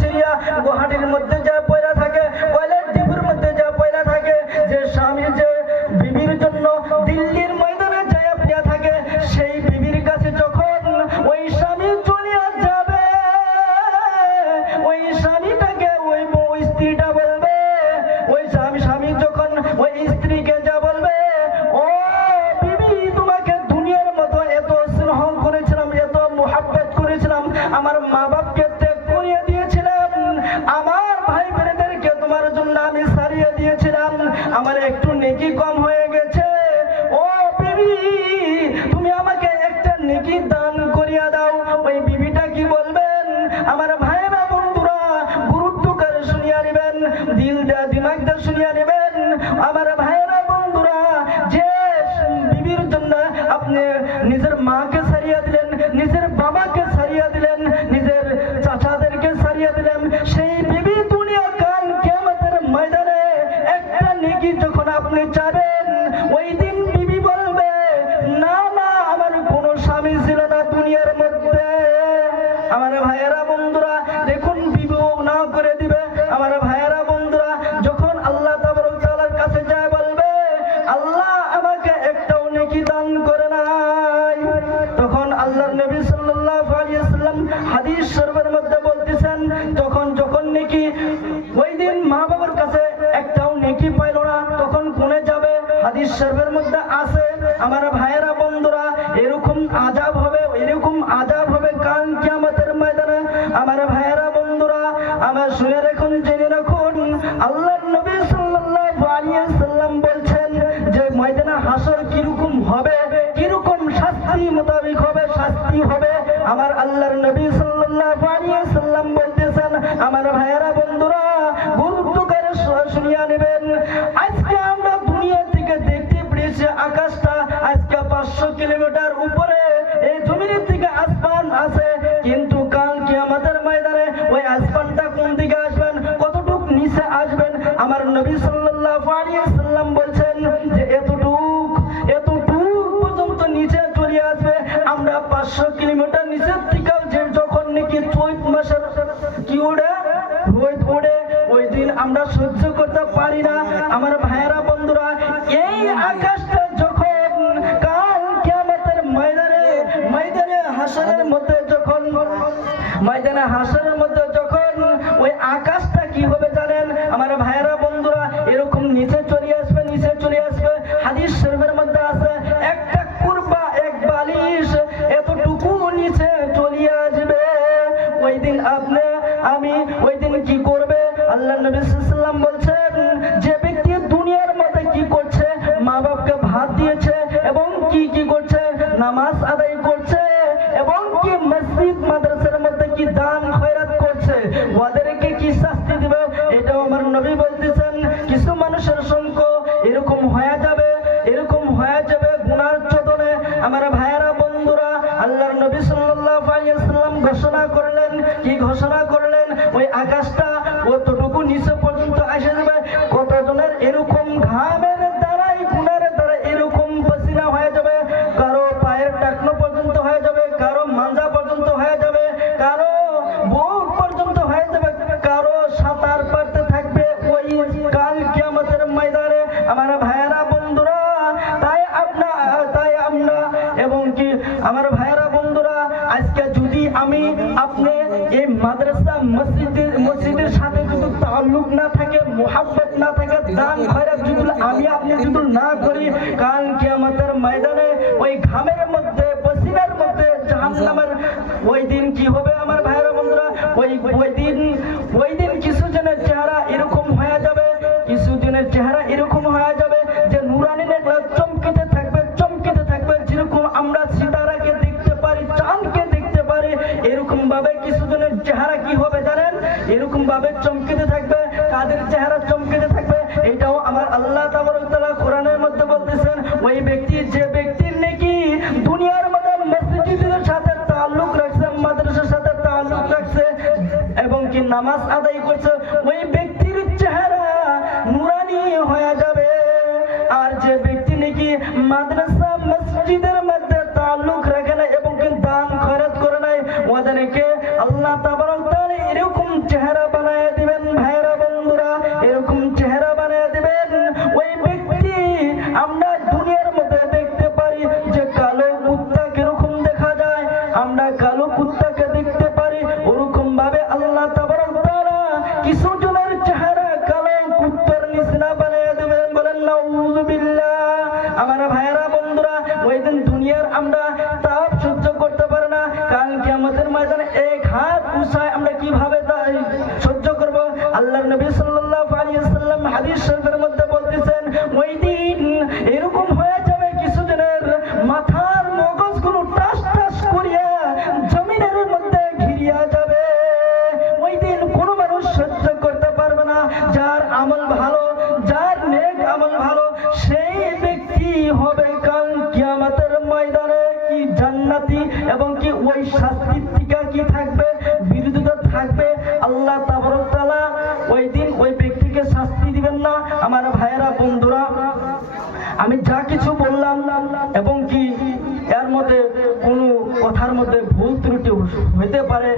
ছিড়িয়া গুহাটির মধ্যে যা পয়রা থাকে, কয়লার ডিপুর মধ্যে যা পয়রা থাকে, যে স্বামী যে বিবির জন্য দিল্লির ময়দানে যায় পড়িয়া থাকে, সেই বিবির কাছে যখন ওই স্বামী চলিয়া যাবে, ওই স্বামীটাকে ওই স্ত্রীটা বলবে, ওই স্বামী যখন ওই স্ত্রীকে যা বলবে, ও বিবি, তোমাকে দুনিয়ার মতো এত স্নেহ করেছিলাম, এত মোহাব্বত করেছিলাম, আমার মা বাপকে ত্যাগ করিয়ে দিয়েছিলাম, আমার ভাই বোনেদেরকে তোমার জন্য আমি সারিয়ে দিয়েছিলাম, আমার একটু নেকি কম হয়ে গেছে, ও বিবি, তুমি আমাকে একটা নেকি দান করিয়া দাও। ওই বিবিটা কি বলবেন? আমার ভাইরা বন্ধুরা গুরুত্ব করে শুনিয়া নেবেন, দিল দা দিমাগ দা শুনিয়া নেবেন। আমার ভাইরা বন্ধুরা, যে বিবির জন্য আপনি নিজের মাকে সারিয়া দিলেন, নিজের বাবাকে সারিয়া দিলেন, নিজের চাচাদেরকে সারিয়া দিলেন, সেই বিবি দুনিয়া কাল কিয়ামতের ময়দানে একটা নেকি যখন আপনি চাবেন, ওই দিন বিবি বলবে, না না, আমার কোনো স্বামী ছিল না দুনিয়ার মধ্যে। আমার ভাইয়েরা বন্ধুরা দেখুন, বিবাহ না করে দিবে। আমার ভাইয়েরা বন্ধুরা, যখন আল্লাহ তাবারক তাআলার কাছে যায় বলবে, আল্লাহ আমাকে একটাও নেকি দান করে নাই, তখন আল্লাহর নবী সাল্লাল্লাহু আলাইহি ওয়াসাল্লাম হাদিস শরীফের মধ্যে বলতেছেন, যখন নেকি ওই দিন মা বাবার কাছে একটাও নেকি পাইল না, তখন কোনে যাবে? হাদিস শরীফের মধ্যে আছে। আমার ভাইয়েরা বন্ধুরা, এরকম আযাব হবে, এরকম আযাব হবে কাল কিয়ামতের ময়দানে। আমার ভাইয়েরা বন্ধুরা, আমার শুনে রাখুন, জেনে রাখুন, আল্লাহর নবী সাল্লাল্লাহু আলাইহি ওয়াসাল্লাম বলছেন যে ময়দানে হাসর কিরকম হবে, কিরকম শাস্তি মোতাবেক হবে, শাস্তি হবে। আমার আল্লাহর নবী সাল্লাল্লাহু আলাইহি ওয়াসাল্লাম বলতেছেন, আমার ভাইয়েরা বন্ধুরা গুরুত্ব করে শুনিয়া নেবেন। আজকে আমরা দুনিয়া থেকে দেখতে পেয়েছি আকাশটা আজকে 500 কিলোমিটার উপরে, এই জমিনের থেকে আসমান আছে, কিন্তু কাল কিয়ামতের ময়দানে ওই আসমানটা কোন দিকে আসবেন, কতটুক নিচে আসবেন? আমার নবী সাল্লাল্লাহু আলাইহি ওয়াসাল্লাম বলছেন যে এতটুক পর্যন্ত নিচে চলে আসবে। আমরা 500 কিলোমিটার নিচের থেকে যে যখন নাকি চৈত মাসের কি ওড়ে রোদ ওড়ে, ওই দিন আমরা সহ্য করতে পারি না। আমার ভাইয়েরা বন্ধুরা, এই আকাশটা যখন কাল কিয়ামতের ময়দানে হাসরের মধ্যে যখন ওই আকাশটা কি হবে জানেন? আমার ভাইয়েরা বন্ধুরা, এরকম নিচে চলে আসবে, নিচে চলে আসবে। হাদিস শরীফের মধ্যে আছে, একটা কুরবা, এক বালিশ এতটুকু নিচে চলে আসবে। ওই দিন ওই দিন কি করবে? আল্লাহ নবী সাল্লাল্লাহু আলাইহি ওয়াসাল্লাম বলছেন, যে ব্যক্তি দুনিয়ার মধ্যে কি করছে, মা বাপকে ভাত দিয়েছে এবং কি করছে, নামাজ আদায় করছে এবং কি মসজিদ মাদ্রাসার মধ্যে কি দান খয়রাত করছে, ওদেরকে কি শাস্তি দিবে? এটাও আমার নবী বলতেছেন। কিছু মানুষের সংখ্যা এরকম হয়ে যাবে গুনার চোদনে। আমার ভাইয়েরা বন্ধুরা, আল্লাহর নবী সাল্লাল্লাহু আলাইহি ওয়াসাল্লাম ঘোষণা করলেন, কি ঘোষণা করলেন? ওই আকাশটা কতটুকু নিচে পর্যন্ত আসে যাবে, কতজনের এরকম ঘামের দ্বারাই, গুনার দ্বারা এরকম পসিনা হয়ে যাবে, কারো পায়ের টাকনো পর্যন্ত হয়ে যাবে, কারো মাঞ্জা পর্যন্ত হয়ে যাবে, কারো বুক পর্যন্ত হয়ে যাবে, কারো সাঁতার পারতে থাকবে ওই কাল কিয়ামতের ময়দানে। আমার ভাইয়েরা বন্ধুরা, তাই আমরা এবং কি আমার ভাইয়েরা বন্ধুরা, আজকে যদি আমি আপনি এই মাদ্রাসা মসজিদের সাথে যদি তাল্লুক না থাকে, মোহাব্বত না থাকে, দান খয়রাত যদি আমি আপনি যদি না করি, কাল কিয়ামতের ময়দানে ওই ঘামের মধ্যে, পসিনার মধ্যে জাহান্নামের ওই দিন কি হবে? আমার ভাইয়েরা বন্ধুরা, ওই দিন কিছু জনের চেহারা এরকম হয়ে যাবে, যে নুরানি নেকড়া চমকেতে থাকবে, যেরকম আমরা সিতারাকে দেখতে পারি, চাঁদকে দেখতে পারি, এরকম ভাবে কিছু জনের চেহারা কি হবে জানেন? এরকম ভাবে চমকেতে থাকবে। কাদের চেহারা চমকেতে থাকবে? এটাও আমার আল্লাহ তাবারক তাআলা কোরআনের মধ্যে বলতেছেন, ওই ব্যক্তি, যে ব্যক্তির নাকি দুনিয়ার মধ্যে মসজিদের সাথে তাল্লুক রাখছে, মাদ্রাসার সাথে তাল্লুক রাখছে এবং কি নামাজ আদায় করছে, ওই ব্যক্তির চেহারা নুরানি হয়ে যাবে। আর যে ব্যক্তি নাকি মাদ্রাসা মসজিদের মধ্যে তাল্লুক রাখে না এবং কি দান খয়রাত করে নাই, ওদেরকে আল্লাহ তাবারক তাআলা এরকম চেহারা আল্লাহর নবী সাল্লাল্লাহু আলাইহি ওয়াসাল্লাম হাদিস শরীফের মধ্যে বলতেছেন, ওই দিন এরকম হয়ে যাবে কিছুজনের মাথার মগজগুলো টাস টাস করিয়া জমিনের মধ্যে ঘিরিয়া যাবে। ওই দিন কোনো মানুষ সহ্য করতে পারবে না। যার আমল ভালো, যার নেক আমল ভালো, সেই ব্যক্তি হবে কাল কিয়ামতের ময়দানে কি জান্নাতি, এবং কি ওই শাস্তির থেকে কি থাকবে, বিরোধিতা থাকবে। আল্লাহ তাবারক তাআলা ওই দিন ওই ব্যক্তিকে শাস্তি দিবেন না। আমার ভাইয়েরা, বন্ধুরা, আমি যা কিছু বললাম এবং কি এর মধ্যে কোনো কথার মধ্যে ভুল ত্রুটি হইতে পারে,